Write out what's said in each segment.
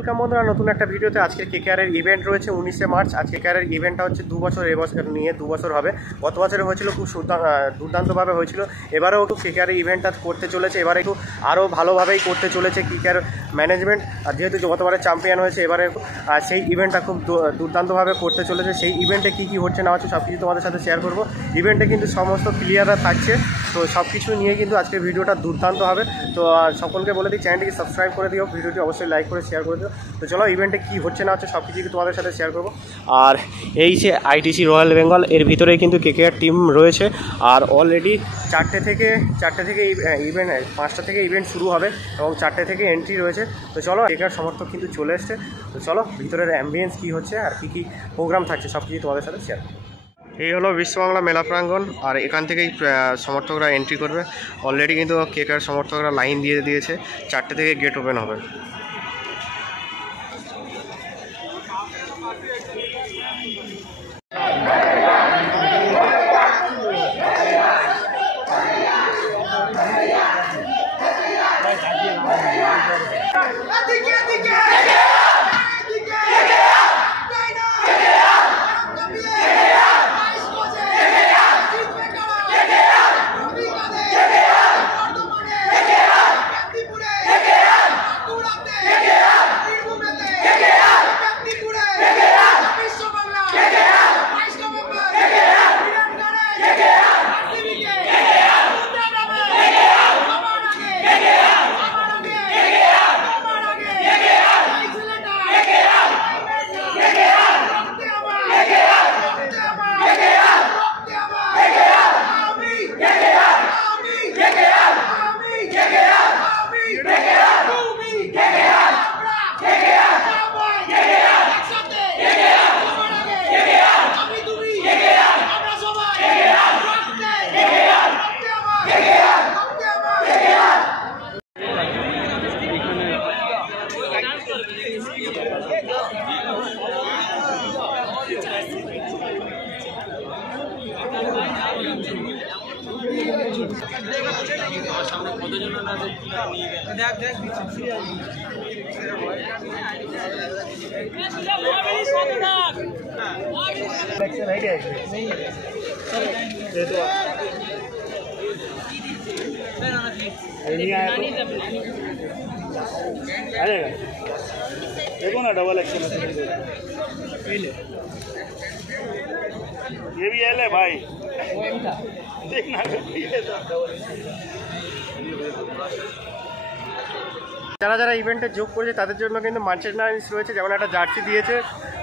ওয়েলকাম বন্ধুরা নতুন একটা ভিডিওতে। আজকে কেকেআরের ইভেন্ট রয়েছে 19শে মার্চ। আজকে কেকেআরের ইভেন্টটা হচ্ছে 2 বছর, এবছর নিয়ে 2 বছর হবে। গত বছরে হয়েছিল খুব দুর্দান্তভাবে হয়েছিল। এবারেও কেকেআরের ইভেন্টটা করতে চলেছে, এবারে একটু আরও ভালোভাবেই করতে চলেছে কেকেআর ম্যানেজমেন্ট। আর যেহেতু গতবারে চ্যাম্পিয়ন হয়েছে, এবারে সেই ইভেন্টটা খুব দুর্দান্তভাবে করতে চলেছে। সেই ইভেন্টে কী কী হচ্ছে না হচ্ছে সব কিছু তোমাদের সাথে শেয়ার করবো। ইভেন্টে কিন্তু সমস্ত প্লেয়াররা থাকছে, তো সব কিছু নিয়ে কিন্তু আজকের ভিডিওটা দুর্দান্ত হবে। তো সকলকে বলে দিই চ্যানেলটিকে সাবস্ক্রাইব করে দিও, ভিডিওটি অবশ্যই লাইক করে শেয়ার করে দিও। তো চলো ইভেন্টে কী হচ্ছে না হচ্ছে সব কিছু তোমাদের সাথে শেয়ার করবো। আর এই যে আইটিসি রয়্যাল বেঙ্গল, এর ভিতরেই কিন্তু কেকেআর টিম রয়েছে। আর অলরেডি 4টে থেকে ইভেন্ট 5টা থেকে ইভেন্ট শুরু হবে এবং 4টে থেকে এন্ট্রি রয়েছে। তো চলো কেকেআর সমর্থক কিন্তু চলে এসছে। তো চলো ভিতরের অ্যাম্বিয়েন্স কী হচ্ছে আর কী কী প্রোগ্রাম থাকছে সব কিছু তোমাদের সাথে শেয়ার করবো। এই হলো বিশ্ববাংলা মেলা প্রাঙ্গণ, আর এখান থেকেই সমর্থকরা এন্ট্রি করবে। অলরেডি কিন্তু কেকেআর সমর্থকরা লাইন দিয়ে দিয়েছে, 4টে থেকে গেট ওপেন হবে। देखो ना डबल एक्शन ये भी एल है भाई, देखना যারা যারা ইভেন্টে যোগ করেছে তাদের জন্য কিন্তু মার্চেন্ডাইজ রয়েছে, যেমন একটা জার্সি দিয়েছে,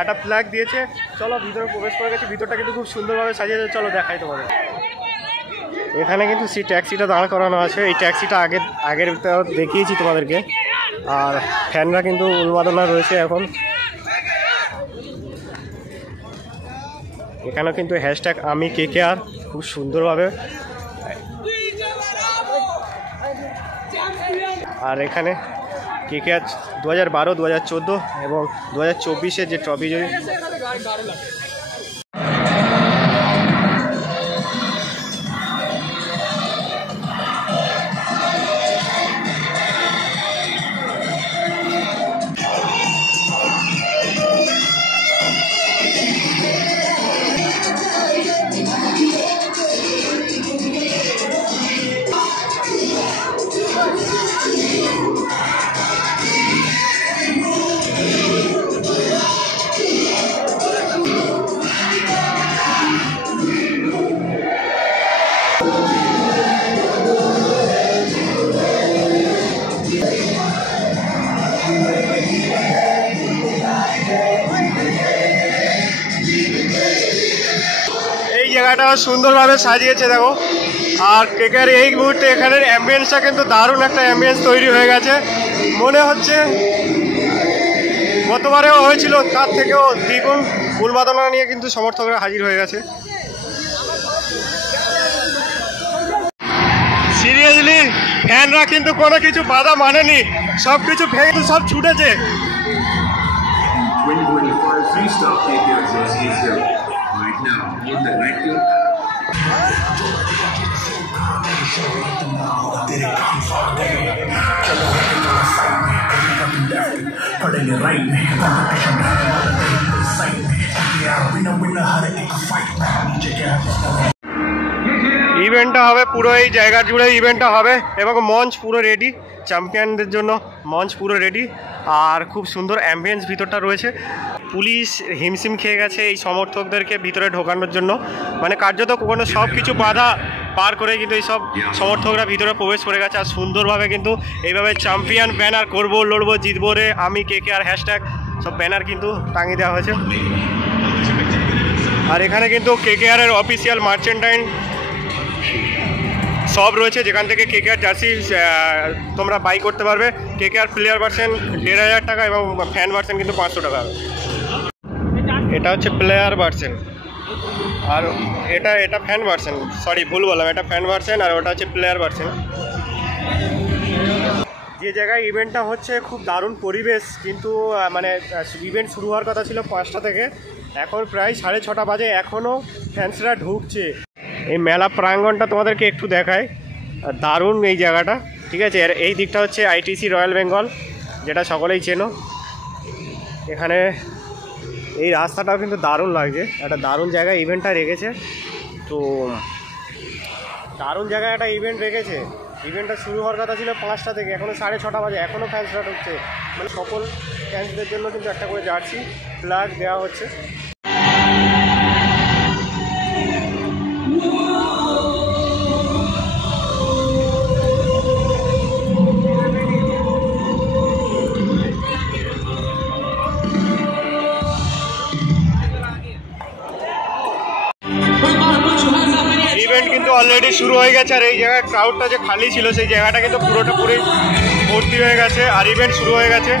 একটা ফ্ল্যাগ দিয়েছে। চলো ভিতরে প্রবেশ করে গেছি, ভিতরটা কিন্তু খুব সুন্দরভাবে সাজিয়েছে। চলো দেখাই তোমাদের। এখানে কিন্তু সেই ট্যাক্সিটা দাঁড় করানো আছে, এই ট্যাক্সিটা আগের দেখিয়েছি তোমাদেরকে। আর ফ্যানরা কিন্তু উন্মাদনা রয়েছে এখন। এখানেও কিন্তু হ্যাশট্যাগ আমি কেকেআর খুব সুন্দরভাবে। আর এখানে কেকেআর 2012, 2014 এবং 2024-এর যে ট্রফি জয়ী। জায়গাটা সুন্দরভাবে সাজিয়েছে দেখো। আর কেকেআর এই মুহূর্তে এখানের অ্যাম্বিয়েন্সটা কিন্তু দারুণ একটা অ্যাম্বিয়েন্স তৈরি হয়ে গেছে। মনে হচ্ছে গতবারেও হয়েছিল, তার থেকেও দ্বিগুণ উন্মাদনা নিয়ে কিন্তু সমর্থকরা হাজির হয়ে গেছে। সিরিয়াসলি ফ্যানরা কিন্তু কোনো কিছু বাধা মানেনি, সব কিছু ভেঙে সব ছুটেছে। Right now, on the right field. तेरे काम पढ़ेंगे राइट में कंपटीशन साइड में यार विनर विनर हर एक फाइट में नीचे क्या है ইভেন্টটা হবে পুরো এই জায়গা জুড়ে ইভেন্টটা হবে এবং মঞ্চ পুরো রেডি চ্যাম্পিয়নদের জন্য মঞ্চ পুরো রেডি আর খুব সুন্দর অ্যাম্বিয়েন্স ভিতরটা রয়েছে পুলিশ হিমশিম খেয়ে গেছে এই সমর্থকদেরকে ভিতরে ঢোকানোর জন্য মানে কার্যত কোনো সব কিছু বাধা পার করে কিন্তু এই সব সমর্থকরা ভিতরে প্রবেশ করে গেছে আর সুন্দরভাবে কিন্তু এইভাবে চ্যাম্পিয়ন ব্যানার করবো লড়বো জিতবো রে আমি KKR হ্যাশট্যাগ সব ব্যানার কিন্তু টাঙিয়ে দেওয়া হয়েছে আর এখানে কিন্তু KKR এর অফিসিয়াল মার্চেন্টাইন সব রয়েছে যেখান থেকে KKR জার্সি তোমরা বাই করতে পারবে KKR প্লেয়ার ভার্সন ১,৫০০ টাকা এবং ফ্যান ভার্সন কিন্তু ৫০০ টাকা এটা হচ্ছে প্লেয়ার ভার্সন আর এটা ফ্যান ভার্সন সরি ভুল বললাম এটা ফ্যান ভার্সন আর ওটা হচ্ছে প্লেয়ার ভার্সন যে জায়গায় ইভেন্টটা হচ্ছে খুব দারুণ পরিবেশ কিন্তু মানে ইভেন্ট শুরু হওয়ার কথা ছিল ৫টা থেকে এখন প্রায় ৬:৩০ বাজে এখনও ফ্যান্সরা ঢুকছে এই মেলা প্রাঙ্গণটা তোমাদেরকে একটু দেখায় দারুণ এই জায়গাটা ঠিক আছে আর এই দিকটা হচ্ছে ITC রয়্যাল বেঙ্গল যেটা সকলেই চেনো এখানে এই রাস্তাটাও কিন্তু দারুণ লাগছে একটা দারুণ জায়গায় ইভেন্টটা রেখেছে তো দারুণ জায়গায় একটা ইভেন্ট রেখেছে ইভেন্টটা শুরু হওয়ার কথা ছিল ৫টা থেকে এখনও ৬:৩০ বাজে এখনও ফ্যান্সরা ঢুকছে মানে সকল ফ্যান্সদের জন্য কিন্তু একটা করে জার্সি ফ্ল্যাগ দেওয়া হচ্ছে ইভেন্ট কিন্তু অলরেডি শুরু হয়ে গেছে আর এই জায়গায় ক্রাউডটা যে খালি ছিল সেই জায়গাটা কিন্তু পুরোটা পুরোই ভর্তি হয়ে গেছে আর ইভেন্ট শুরু হয়ে গেছে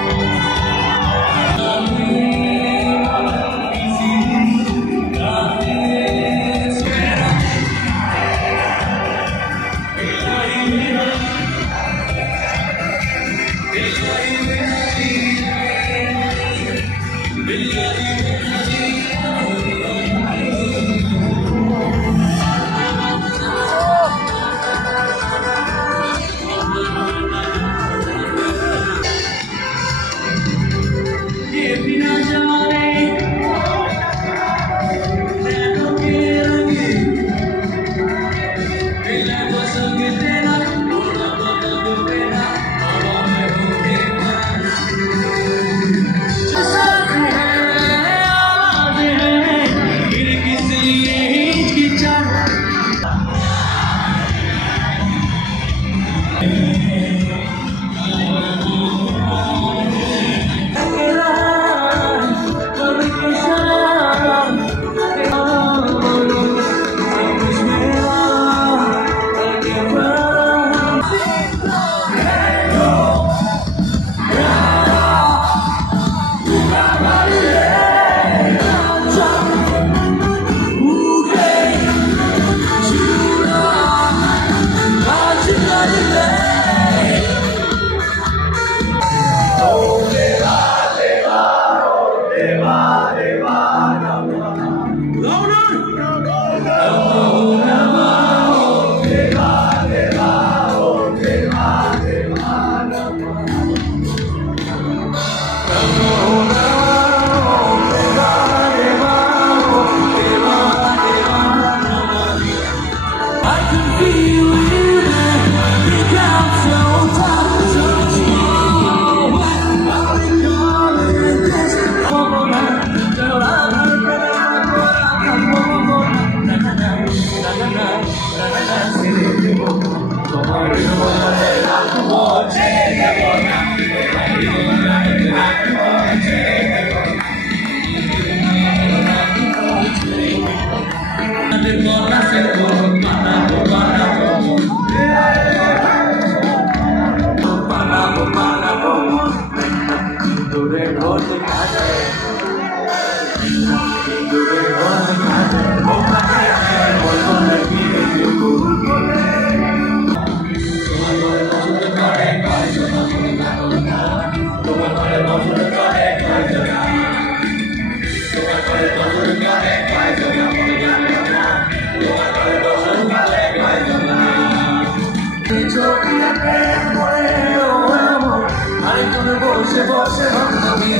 বসে বসে বান্ধবী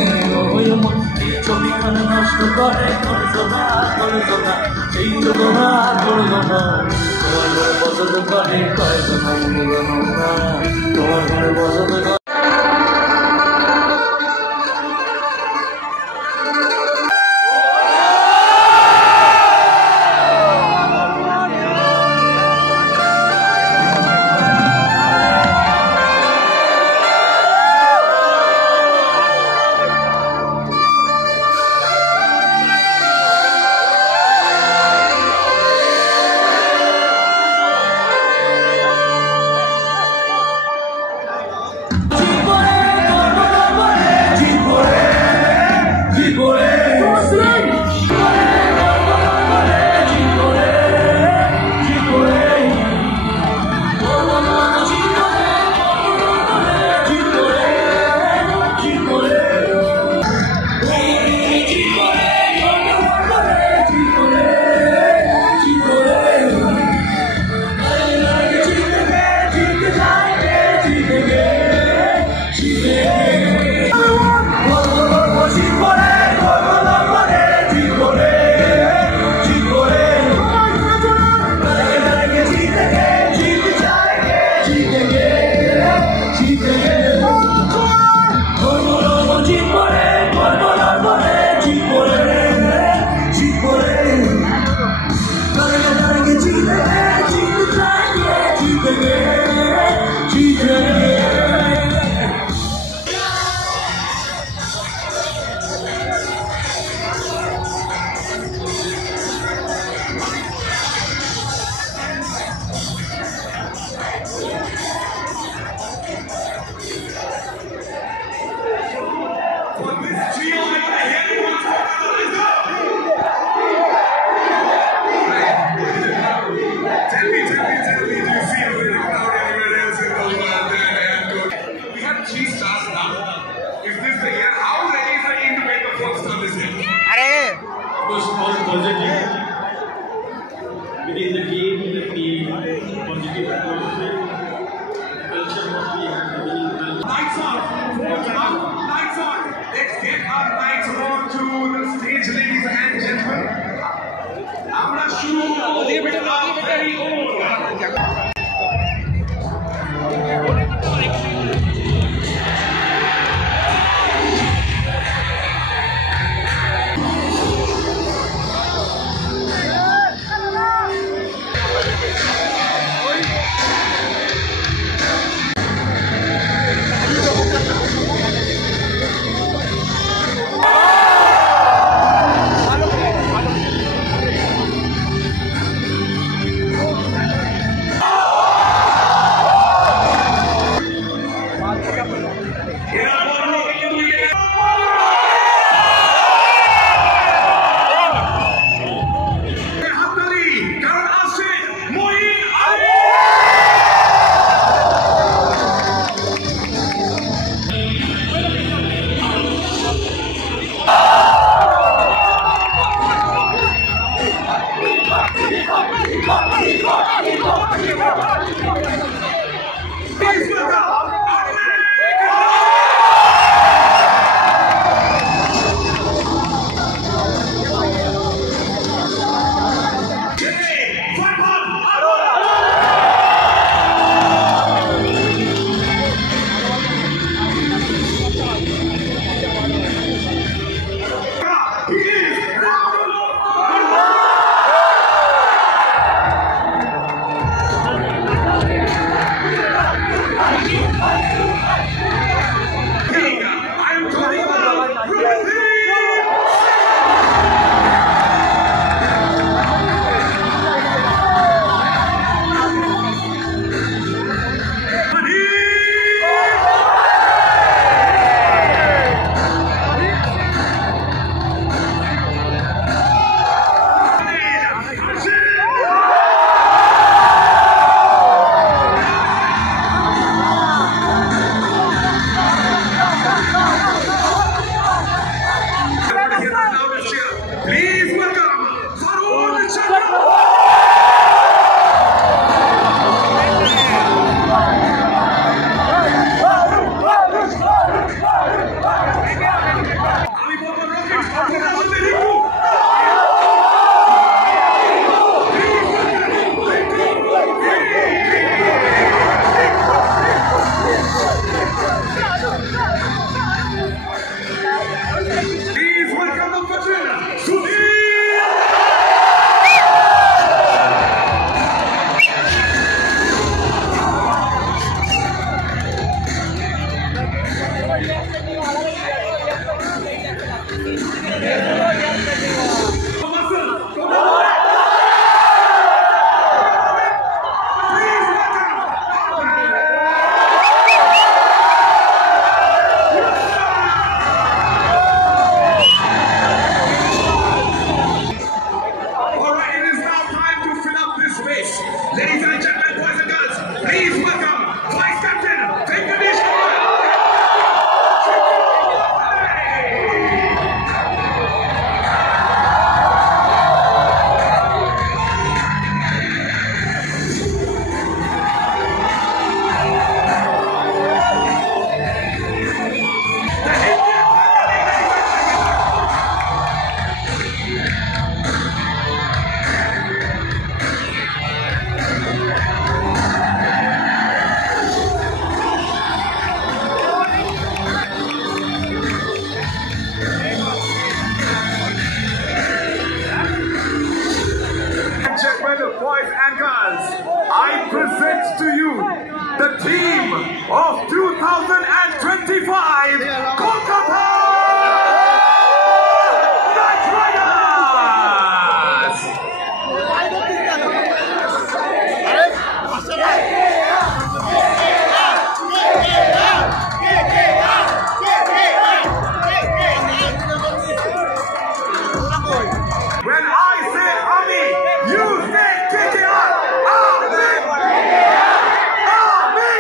ওই মন এই ছবিখানা নষ্ট করে করছো না এই তো তোমার করলো না তোমার ঘরে পছন্দ করে কয়েকজন তোমার ঘরে পছন্দ করে Within the game, the positive culture must be happening. Lights on! Lights on! Let's get our lights on to the stage, ladies and gentlemen. আমরা শুরু very old. presents to you the team of 2025 Kolkata Knight Riders! When I say Ami, you say KKR. Ami! Ami!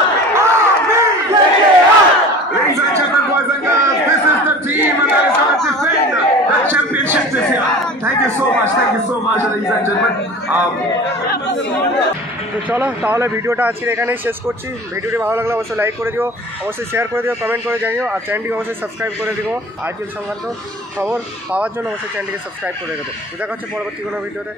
Ami! Ladies and gentlemen, boys and girls, this is the team that is going to defend the championship this year. Thank you so much, ladies and gentlemen. তো চলো তাহলে ভিডিওটা আজকে এখানেই শেষ করছি। ভিডিওটি ভালো লাগলে অবশ্যই লাইক করে দিও, অবশ্যই শেয়ার করে দিও, কমেন্ট করে জানিও, আর চ্যানেলটিকে অবশ্যই সাবস্ক্রাইব করে দিও। আইপিএল সংক্রান্ত খবর পাওয়ার জন্য অবশ্যই চ্যানেলটিকে সাবস্ক্রাইব করে দেবো। দেখা হচ্ছে পরবর্তী কোনো ভিডিওতে।